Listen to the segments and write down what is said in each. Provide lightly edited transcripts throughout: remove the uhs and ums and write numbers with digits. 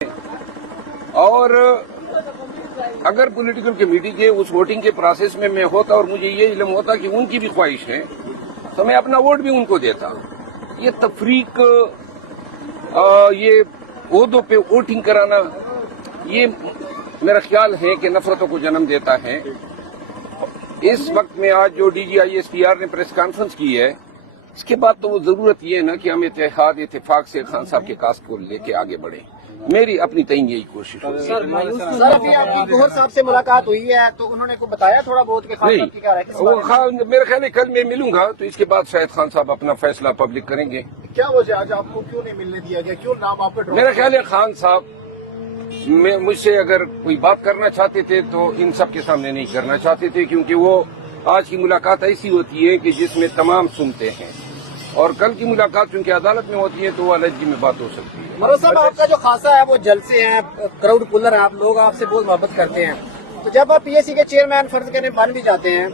اور اگر political committee کے اس ووٹنگ کے پروسیس میں ہوتا اور مجھے یہ علم ہوتا کہ ان کی بھی خواہش ہے تو میں اپنا ووٹ بھی ان کو دیتا. یہ تفریق، یہ عہدوں پہ ووٹنگ کرانا، یہ میرا خیال ہے کہ نفرتوں کو جنم دیتا ہے. اس وقت میں آج جو DGISPR نے پریس کانفرنس کی ہے، اس کے بعد تو وہ ضرورت یہ ہے نا کہ ہم اتفاق سے خان صاحب کے کاسٹ کو لے کے آگے بڑھیں. میری اپنی تئیں یہی کوشش ہے. سر ابھی آپ کی گوہر صاحب سے ملاقات ہوئی ہے تو انہوں نے کو بتایا تھوڑا بہت کہ خان صاحب کی کیا رائے؟ وہ میرے خیال ہے کل میں ملوں گا تو اس کے بعد شاید خان صاحب اپنا فیصلہ پبلک کریں گے. کیا وجہ آج آپ کو کیوں نہیں ملنے دیا گیا، کیوں نام آپ کا؟ میرا خیال ہے خان صاحب مجھ سے اگر کوئی بات کرنا چاہتے تھے تو ان سب کے سامنے نہیں کرنا چاہتے تھے، کیونکہ وہ آج کی ملاقات ایسی ہوتی ہے کہ جس میں تمام سنتے ہیں، اور کل کی ملاقات چونکہ عدالت میں ہوتی ہے تو وہ علیحدگی میں بات ہو سکتی ہے. مروز صاحب، آپ کا جو خاصا ہے وہ جلسے ہیں، کراؤڈ پولر ہیں، آپ لوگ آپ سے بہت محبت کرتے ہیں، تو جب آپ PSC کے چیئرمین فرض کرنے بن بھی جاتے ہیں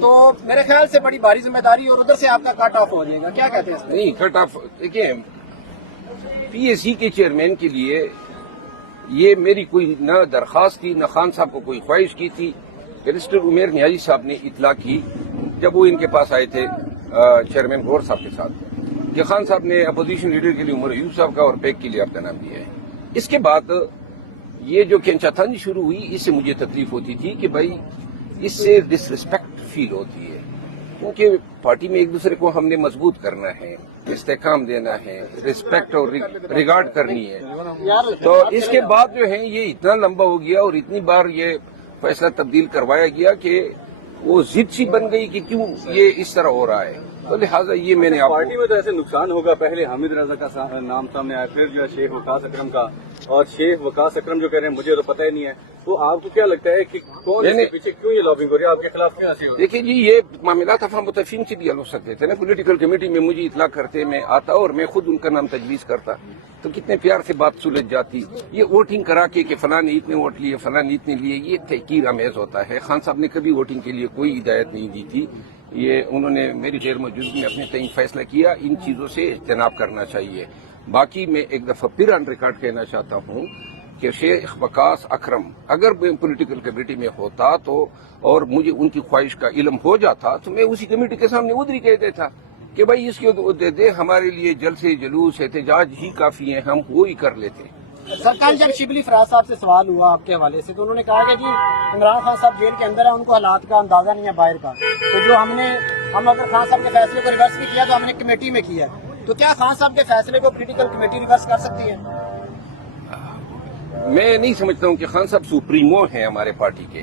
تو میرے خیال سے بڑی بھاری ذمہ داری اور ادھر سے آپ کا کٹ آف ہو جائے گا، کیا کہتے ہیں اس میں؟ نہیں، کٹ آف دیکھیں، PSC کے چیئرمین کے لیے یہ میری کوئی نہ درخواست تھی نہ خان صاحب کو کوئی خواہش کی تھی. بیرسٹر عمیر نیازی صاحب نے اطلاع کی جب وہ ان کے پاس آئے تھے چیئرمین گور صاحب کے ساتھ کہ خان صاحب نے اپوزیشن لیڈر کے لیے عمر ایوب صاحب کا اور پیک کے لیے آپ کا نام دیا ہے. اس کے بعد یہ جو کھینچاتھانی شروع ہوئی، اس سے مجھے تکلیف ہوتی تھی کہ بھائی اس سے ڈس رسپیکٹ فیل ہوتی ہے، کیونکہ پارٹی میں ایک دوسرے کو ہم نے مضبوط کرنا ہے، استحکام دینا ہے، رسپیکٹ اور ریگارڈ کرنی ہے. تو اس کے بعد جو ہے یہ اتنا لمبا ہو گیا اور اتنی بار یہ فیصلہ تبدیل کروایا گیا کہ وہ ضد سی بن گئی کہ کیوں یہ اس طرح ہو رہا ہے. تو لہٰذا یہ میں نے پارٹی میں تو ایسے نقصان ہوگا. پہلے حامد رضا کا نام سامنے آیا، پھر جو ہے شیخ وقاص اکرم کا، اور شیخ وقاص اکرم جو کہہ رہے ہیں مجھے تو پتہ ہی نہیں ہے. تو آپ کو کیا لگتا ہے کہ کون اس کے پیچھے کیوں یہ لابنگ ہو رہی ہے، آپ کے خلاف کیوں ایسی ہو رہی ہے؟ دیکھیے جی، یہ معاملات افہام و تفہیم سے بھی حل ہو سکتے تھے نا. پولیٹیکل کمیٹی میں مجھے اطلاع کرتے، میں آتا اور میں خود ان کا نام تجویز کرتا تو کتنے پیار سے بات سلجھ جاتی. یہ ووٹنگ کرا کے کہ فلاں نے اتنے ووٹ لیے، فلاں نے اتنے لیے، یہ تحقیر آمیز ہوتا ہے. خان صاحب نے کبھی ووٹنگ کے لیے کوئی ہدایت نہیں دی تھی. یہ انہوں نے میری غیر موجودگی میں اپنے تئیں فیصلہ کیا. ان چیزوں سے اجتناب کرنا چاہیے. باقی میں ایک دفعہ پھر آن ریکارڈ کہنا چاہتا ہوں کہ شیخ وقاص اکرم اگر پولیٹیکل کمیٹی میں ہوتا تو اور مجھے ان کی خواہش کا علم ہو جاتا تو میں اسی کمیٹی کے سامنے ادھر ہی کہہ دیتا کہ بھائی اس کو دے دے، ہمارے لیے جلسے جلوس احتجاج ہی کافی ہیں، ہم وہی کر لیتے. سر کل جب شبلی فراز صاحب سے سوال ہوا آپ کے حوالے سے تو انہوں نے کہا کہ جی عمران خان صاحب جیل کے اندر ہیں، ان کو حالات کا اندازہ نہیں ہے باہر کا، تو جو ہم اگر خان صاحب کے فیصلے کو ریورس بھی کیا تو ہم نے کمیٹی میں کیا، تو کیا خان صاحب کے فیصلے کو پولیٹیکل کمیٹی ریورس کر سکتی ہے؟ میں نہیں سمجھتا ہوں کہ خان صاحب سپریمو ہیں ہمارے پارٹی کے.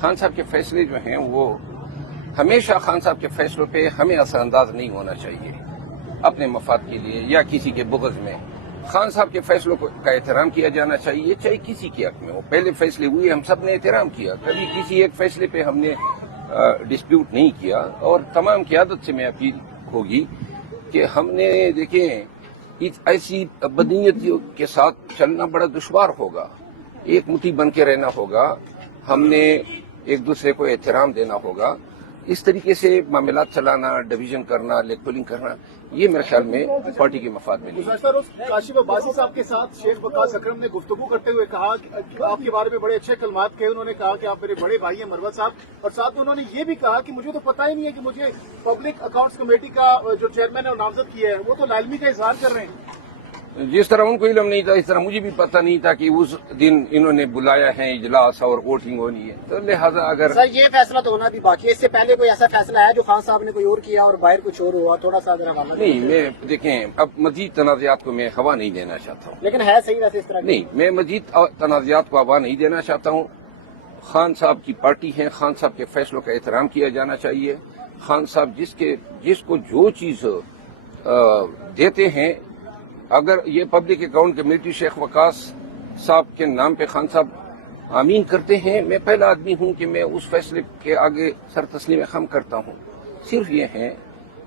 خان صاحب کے فیصلے جو ہیں وہ ہمیشہ خان صاحب کے فیصلوں پہ ہمیں اثر انداز نہیں ہونا چاہیے اپنے مفاد کے لیے یا کسی کے بغض میں. خان صاحب کے فیصلوں کا احترام کیا جانا چاہیے، چاہے کسی کے حق میں ہو. پہلے فیصلے ہوئے، ہم سب نے احترام کیا، کبھی کسی ایک فیصلے پہ ہم نے ڈسپیوٹ نہیں کیا. اور تمام قیادت سے میں اپیل ہوگی کہ ہم نے دیکھیں ایسی بدنیتیوں کے ساتھ چلنا بڑا دشوار ہوگا. ایک مٹھی بن کے رہنا ہوگا، ہم نے ایک دوسرے کو احترام دینا ہوگا. اس طریقے سے معاملات چلانا، ڈویژن کرنا، لیگ پولنگ کرنا، یہ میرے خیال میں پارٹی کے مفاد میں نہیں. گزشتہ روز کاشف عباسی صاحب کے ساتھ شیخ وقاص اکرم نے گفتگو کرتے ہوئے کہا کہ آپ کے بارے میں بڑے اچھے کلمات کہے. انہوں نے کہا کہ آپ میرے بڑے بھائی ہیں مروت صاحب، اور ساتھ میں انہوں نے یہ بھی کہا کہ مجھے تو پتہ ہی نہیں ہے کہ مجھے پبلک اکاؤنٹس کمیٹی کا جو چیئرمین ہے وہ نامزد کیا ہے، وہ تو لالمی کا اظہار کر رہے ہیں. جس طرح ان کو علم نہیں تھا اس طرح مجھے بھی پتہ نہیں تھا کہ اس دن انہوں نے بلایا ہے اجلاس اور ووٹنگ ہونی ہے. تو لہذا اگر سر یہ فیصلہ تو ہونا بھی باقی ہے، اس سے پہلے کوئی ایسا فیصلہ ہے جو خان صاحب نے کوئی اور کیا اور باہر کچھ اور ہوا، تھوڑا سا ذرا نہیں، میں دیکھیں اب مزید تنازعات کو میں ہوا نہیں دینا چاہتا ہوں. لیکن ہے صحیح ویسے اس طرح نہیں، میں مزید تنازعات کو ہوا نہیں دینا چاہتا ہوں. خان صاحب کی پارٹی ہے، خان صاحب کے فیصلوں کا احترام کیا جانا چاہیے. خان صاحب جس کو جو چیز دیتے ہیں، اگر یہ پبلک اکاؤنٹ کمیٹی شیخ وقاص صاحب کے نام پہ خان صاحب آمین کرتے ہیں، میں پہلا آدمی ہوں کہ میں اس فیصلے کے آگے سر تسلیم خم کرتا ہوں. صرف یہ ہے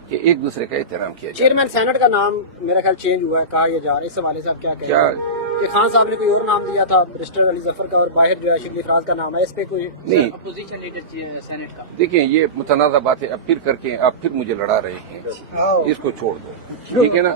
کہ ایک دوسرے کا احترام کیا جائے. چیئرمین سینٹ کا نام میرا خیال چینج ہوا ہے، کہا یہ جا رہا ہے، اس حوالے سے آپ کیا کہیں گے کہ خان صاحب نے کوئی اور نام دیا تھا بیرسٹر علی ظفر کا اور باہر جو ہے شبلی فراز کا نام ہے، اس پہ کوئی نہیں؟ اپوزیشن لیڈر سینٹ کا دیکھیں یہ متنازع بات ہے. اب پھر کر کے آپ پھر مجھے لڑا رہے ہیں، اس کو چھوڑ دو، ٹھیک ہے نا.